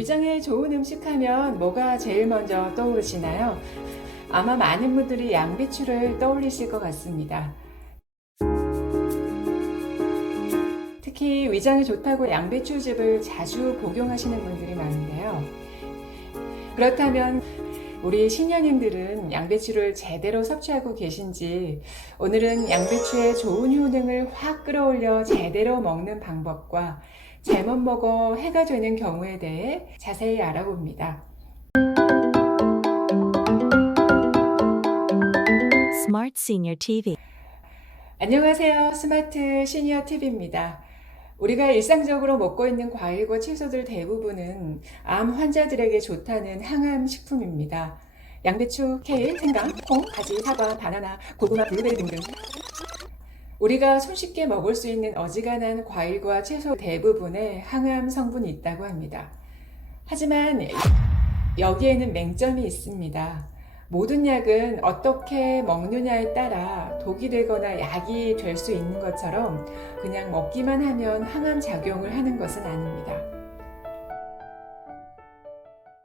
위장에 좋은 음식 하면 뭐가 제일 먼저 떠오르시나요? 아마 많은 분들이 양배추를 떠올리실 것 같습니다. 특히 위장에 좋다고 양배추즙을 자주 복용하시는 분들이 많은데요. 그렇다면 우리 신녀님들은 양배추를 제대로 섭취하고 계신지, 오늘은 양배추의 좋은 효능을 확 끌어올려 제대로 먹는 방법과 잘못 먹어 해가 되는 경우에 대해 자세히 알아봅니다. Smart Senior TV. 안녕하세요. 스마트 시니어 TV입니다. 우리가 일상적으로 먹고 있는 과일과 채소들 대부분은 암 환자들에게 좋다는 항암 식품입니다. 양배추, 케일, 생강, 콩, 가지, 사과, 바나나, 고구마, 블루베리 등등. 우리가 손쉽게 먹을 수 있는 어지간한 과일과 채소 대부분에 항암 성분이 있다고 합니다. 하지만 여기에는 맹점이 있습니다. 모든 약은 어떻게 먹느냐에 따라 독이 되거나 약이 될 수 있는 것처럼 그냥 먹기만 하면 항암 작용을 하는 것은 아닙니다.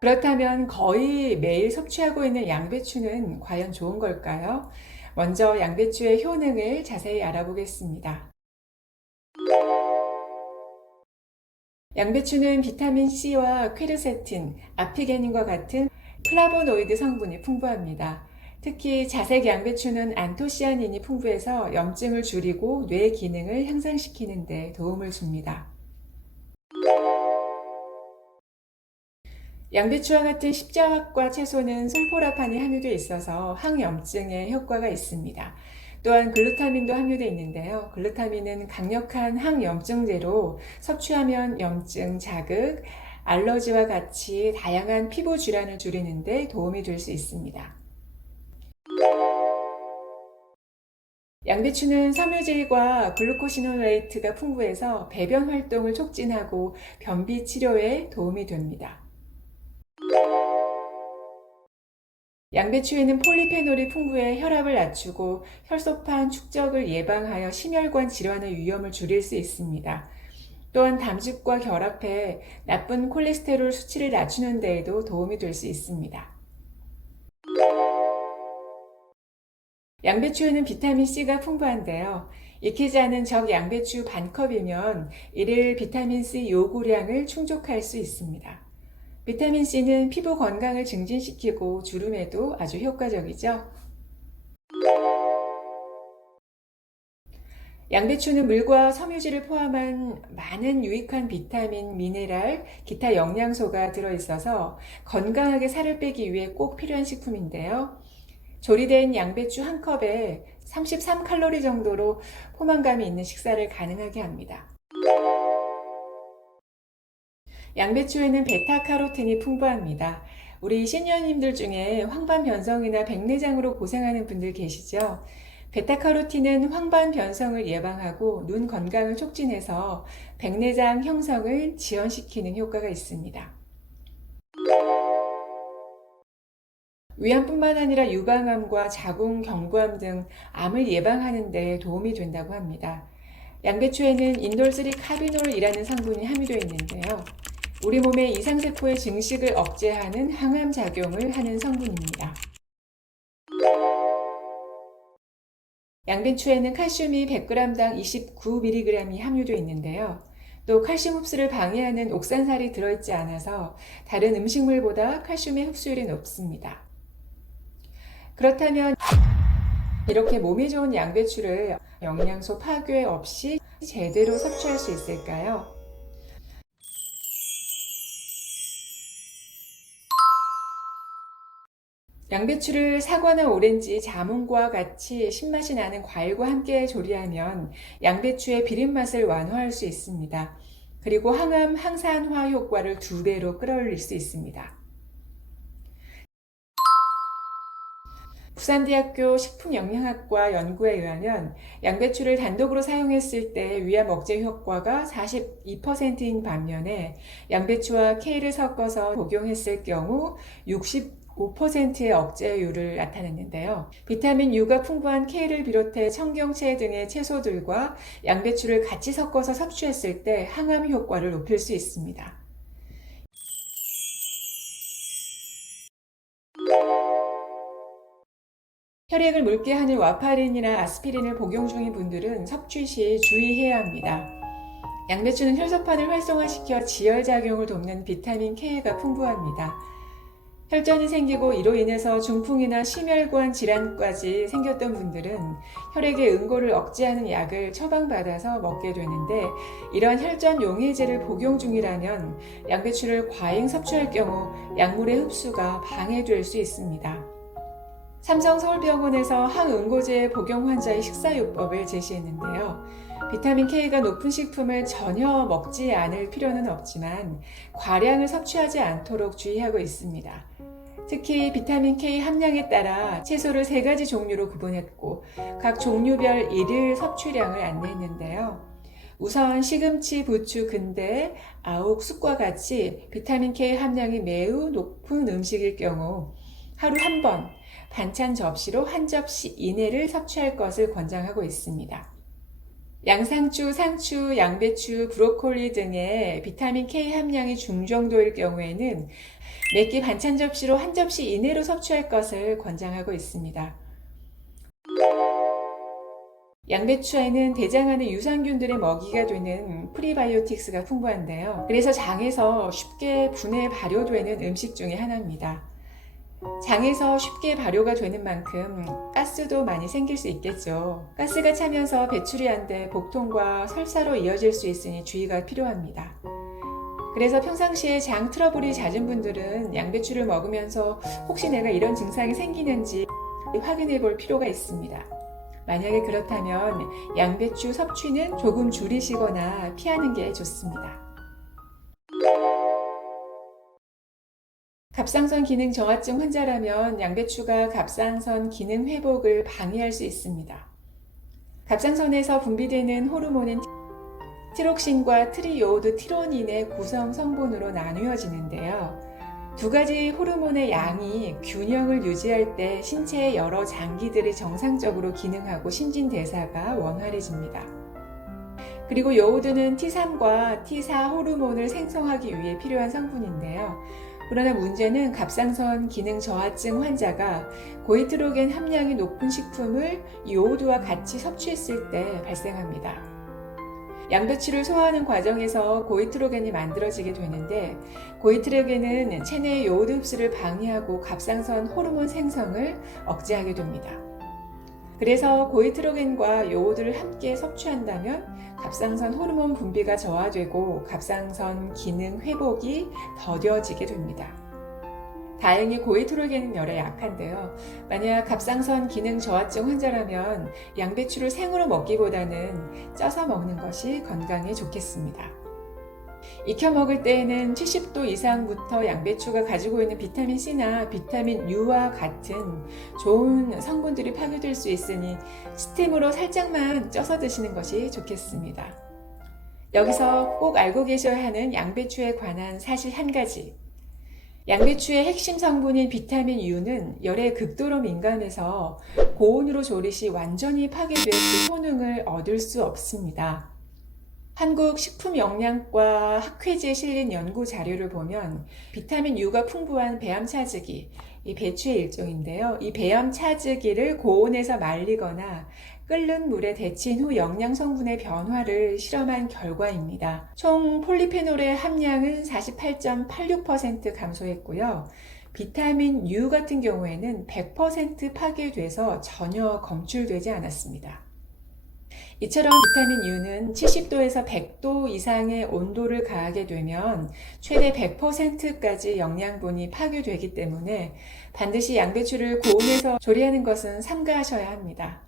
그렇다면 거의 매일 섭취하고 있는 양배추는 과연 좋은 걸까요? 먼저 양배추의 효능을 자세히 알아보겠습니다. 양배추는 비타민C와 퀘르세틴, 아피게닌과 같은 플라보노이드 성분이 풍부합니다. 특히 자색 양배추는 안토시아닌이 풍부해서 염증을 줄이고 뇌 기능을 향상시키는 데 도움을 줍니다. 양배추와 같은 십자화과 채소는 솔포라판이 함유되어 있어서 항염증에 효과가 있습니다. 또한 글루타민도 함유되어 있는데요. 글루타민은 강력한 항염증제로 섭취하면 염증, 자극, 알러지와 같이 다양한 피부 질환을 줄이는 데 도움이 될 수 있습니다. 양배추는 섬유질과 글루코시노레이트가 풍부해서 배변 활동을 촉진하고 변비 치료에 도움이 됩니다. 양배추에는 폴리페놀이 풍부해 혈압을 낮추고 혈소판 축적을 예방하여 심혈관 질환의 위험을 줄일 수 있습니다. 또한 담즙과 결합해 나쁜 콜레스테롤 수치를 낮추는 데에도 도움이 될 수 있습니다. 양배추에는 비타민C가 풍부한데요. 익히지 않은 적 양배추 반컵이면 일일 비타민C 요구량을 충족할 수 있습니다. 비타민C는 피부 건강을 증진시키고 주름에도 아주 효과적이죠. 양배추는 물과 섬유질을 포함한 많은 유익한 비타민, 미네랄, 기타 영양소가 들어있어서 건강하게 살을 빼기 위해 꼭 필요한 식품인데요. 조리된 양배추 한 컵에 33칼로리 정도로 포만감이 있는 식사를 가능하게 합니다. 양배추에는 베타카로틴이 풍부합니다. 우리 시니어님들 중에 황반변성이나 백내장으로 고생하는 분들 계시죠? 베타카로틴은 황반변성을 예방하고 눈 건강을 촉진해서 백내장 형성을 지연시키는 효과가 있습니다. 위암뿐만 아니라 유방암과 자궁, 경부암 등 암을 예방하는 데 도움이 된다고 합니다. 양배추에는 인돌3 카비놀이라는 성분이 함유되어 있는데요. 우리 몸의 이상세포의 증식을 억제하는 항암 작용을 하는 성분입니다. 양배추에는 칼슘이 100g당 29mg이 함유되어 있는데요. 또 칼슘 흡수를 방해하는 옥산살이 들어있지 않아서 다른 음식물보다 칼슘의 흡수율이 높습니다. 그렇다면 이렇게 몸에 좋은 양배추를 영양소 파괴 없이 제대로 섭취할 수 있을까요? 양배추를 사과나 오렌지, 자몽과 같이 신맛이 나는 과일과 함께 조리하면 양배추의 비린맛을 완화할 수 있습니다. 그리고 항암, 항산화 효과를 2배로 끌어올릴 수 있습니다. 부산대학교 식품영양학과 연구에 의하면 양배추를 단독으로 사용했을 때 위암 억제 효과가 42%인 반면에 양배추와 케일을 섞어서 복용했을 경우 65%의 억제율을 나타냈는데요. 비타민 U가 풍부한 케일을 비롯해 청경채 등의 채소들과 양배추를 같이 섞어서 섭취했을 때 항암 효과를 높일 수 있습니다. 혈액을 묽게 하는 와파린이나 아스피린을 복용 중인 분들은 섭취 시 주의해야 합니다. 양배추는 혈소판을 활성화시켜 지혈작용을 돕는 비타민 K가 풍부합니다. 혈전이 생기고 이로 인해서 중풍이나 심혈관 질환까지 생겼던 분들은 혈액의 응고를 억제하는 약을 처방받아서 먹게 되는데, 이런 혈전 용해제를 복용 중이라면 양배추를 과잉 섭취할 경우 약물의 흡수가 방해될 수 있습니다. 삼성서울병원에서 항응고제 복용 환자의 식사요법을 제시했는데요. 비타민 K가 높은 식품을 전혀 먹지 않을 필요는 없지만 과량을 섭취하지 않도록 주의하고 있습니다. 특히 비타민 K 함량에 따라 채소를 3가지 종류로 구분했고 각 종류별 일일 섭취량을 안내했는데요. 우선 시금치, 부추, 근대, 아욱, 쑥과 같이 비타민 K 함량이 매우 높은 음식일 경우 하루 한 번 반찬 접시로 한 접시 이내를 섭취할 것을 권장하고 있습니다. 양상추, 상추, 양배추, 브로콜리 등의 비타민 K 함량이 중정도일 경우에는 매끼 반찬 접시로 한 접시 이내로 섭취할 것을 권장하고 있습니다. 양배추에는 대장 안의 유산균들의 먹이가 되는 프리바이오틱스가 풍부한데요. 그래서 장에서 쉽게 분해 발효되는 음식 중에 하나입니다. 장에서 쉽게 발효가 되는 만큼 가스도 많이 생길 수 있겠죠. 가스가 차면서 배출이 안 돼 복통과 설사로 이어질 수 있으니 주의가 필요합니다. 그래서 평상시에 장 트러블이 잦은 분들은 양배추를 먹으면서 혹시 내가 이런 증상이 생기는지 확인해 볼 필요가 있습니다. 만약에 그렇다면 양배추 섭취는 조금 줄이시거나 피하는 게 좋습니다. 갑상선 기능 저하증 환자라면 양배추가 갑상선 기능 회복을 방해할 수 있습니다. 갑상선에서 분비되는 호르몬인 티록신과 트리오드 티로닌의 구성 성분으로 나누어지는데요. 2가지 호르몬의 양이 균형을 유지할 때 신체의 여러 장기들이 정상적으로 기능하고 신진대사가 원활해집니다. 그리고 요오드는 T3과 T4 호르몬을 생성하기 위해 필요한 성분인데요. 그러나 문제는 갑상선 기능 저하증 환자가 고이트로겐 함량이 높은 식품을 요오드와 같이 섭취했을 때 발생합니다. 양배추를 소화하는 과정에서 고이트로겐이 만들어지게 되는데, 고이트로겐은 체내의 요오드 흡수를 방해하고 갑상선 호르몬 생성을 억제하게 됩니다. 그래서 고이트로겐과 요오드를 함께 섭취한다면 갑상선 호르몬 분비가 저하되고 갑상선 기능 회복이 더뎌지게 됩니다. 다행히 고이트로겐은 열에 약한데요. 만약 갑상선 기능 저하증 환자라면 양배추를 생으로 먹기보다는 쪄서 먹는 것이 건강에 좋겠습니다. 익혀 먹을 때에는 70도 이상부터 양배추가 가지고 있는 비타민 C나 비타민 U와 같은 좋은 성분들이 파괴될 수 있으니 스팀으로 살짝만 쪄서 드시는 것이 좋겠습니다. 여기서 꼭 알고 계셔야 하는 양배추에 관한 사실 한 가지. 양배추의 핵심 성분인 비타민 U는 열에 극도로 민감해서 고온으로 조리 시 완전히 파괴돼 그 효능을 얻을 수 없습니다. 한국식품영양과 학회지에 실린 연구 자료를 보면 비타민 U가 풍부한 배암차즈기, 이 배추의 일종인데요. 이 배암차즈기를 고온에서 말리거나 끓는 물에 데친 후 영양 성분의 변화를 실험한 결과입니다. 총 폴리페놀의 함량은 48.86% 감소했고요. 비타민 U 같은 경우에는 100% 파괴돼서 전혀 검출되지 않았습니다. 이처럼 비타민 U는 70도에서 100도 이상의 온도를 가하게 되면 최대 100%까지 영양분이 파괴되기 때문에 반드시 양배추를 고온에서 조리하는 것은 삼가하셔야 합니다.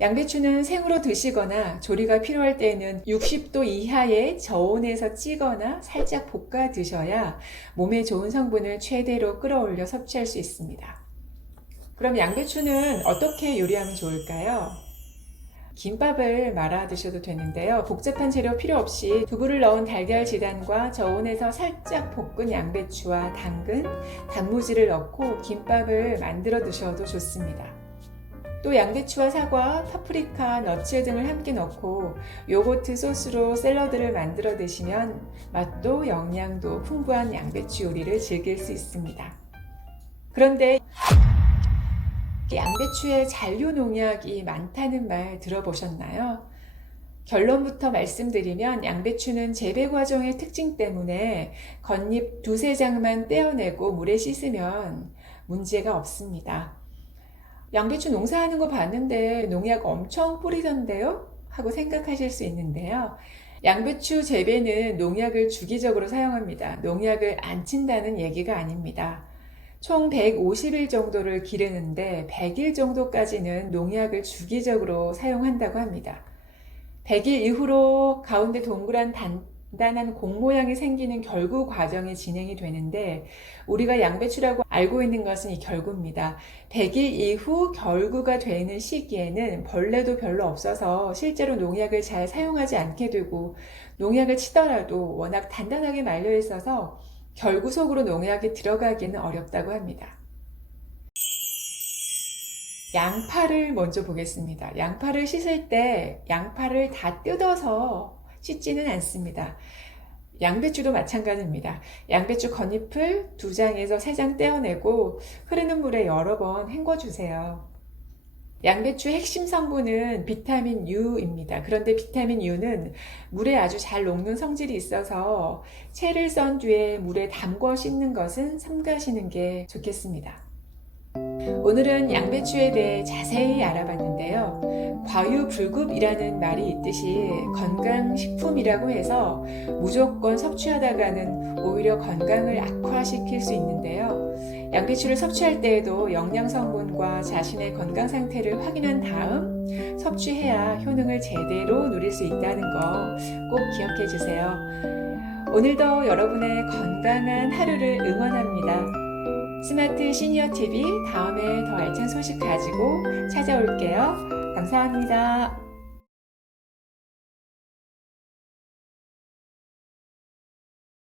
양배추는 생으로 드시거나 조리가 필요할 때에는 60도 이하의 저온에서 찌거나 살짝 볶아 드셔야 몸에 좋은 성분을 최대로 끌어올려 섭취할 수 있습니다. 그럼 양배추는 어떻게 요리하면 좋을까요? 김밥을 말아 드셔도 되는데요. 복잡한 재료 필요 없이 두부를 넣은 달걀 지단과 저온에서 살짝 볶은 양배추와 당근, 단무지를 넣고 김밥을 만들어 드셔도 좋습니다. 또 양배추와 사과, 파프리카, 너츠 등을 함께 넣고 요거트 소스로 샐러드를 만들어 드시면 맛도 영양도 풍부한 양배추 요리를 즐길 수 있습니다. 그런데 양배추에 잔류 농약이 많다는 말 들어보셨나요? 결론부터 말씀드리면 양배추는 재배 과정의 특징 때문에 겉잎 두세 장만 떼어내고 물에 씻으면 문제가 없습니다. 양배추 농사하는 거 봤는데 농약 엄청 뿌리던데요? 하고 생각하실 수 있는데요. 양배추 재배는 농약을 주기적으로 사용합니다. 농약을 안 친다는 얘기가 아닙니다. 총 150일 정도를 기르는데 100일 정도까지는 농약을 주기적으로 사용한다고 합니다. 100일 이후로 가운데 동그란 단단한 공 모양이 생기는 결구 과정이 진행이 되는데 우리가 양배추라고 알고 있는 것은 이 결구입니다. 100일 이후 결구가 되는 시기에는 벌레도 별로 없어서 실제로 농약을 잘 사용하지 않게 되고 농약을 치더라도 워낙 단단하게 말려 있어서 결구 속으로 농약이 들어가기는 어렵다고 합니다. 양파를 먼저 보겠습니다. 양파를 씻을 때 양파를 다 뜯어서 씻지는 않습니다. 양배추도 마찬가지입니다. 양배추 겉잎을 2장에서 3장 떼어내고 흐르는 물에 여러 번 헹궈주세요. 양배추 핵심 성분은 비타민 U입니다. 그런데 비타민 U는 물에 아주 잘 녹는 성질이 있어서 채를 썬 뒤에 물에 담궈 씻는 것은 삼가시는 게 좋겠습니다. 오늘은 양배추에 대해 자세히 알아봤는데요. 과유불급이라는 말이 있듯이 건강식품이라고 해서 무조건 섭취하다가는 오히려 건강을 악화시킬 수 있는데요. 양배추를 섭취할 때에도 영양성분과 자신의 건강 상태를 확인한 다음 섭취해야 효능을 제대로 누릴 수 있다는 거 꼭 기억해 주세요. 오늘도 여러분의 건강한 하루를 응원합니다. 스마트 시니어 TV 다음에 더 알찬 소식 가지고 찾아올게요. 감사합니다.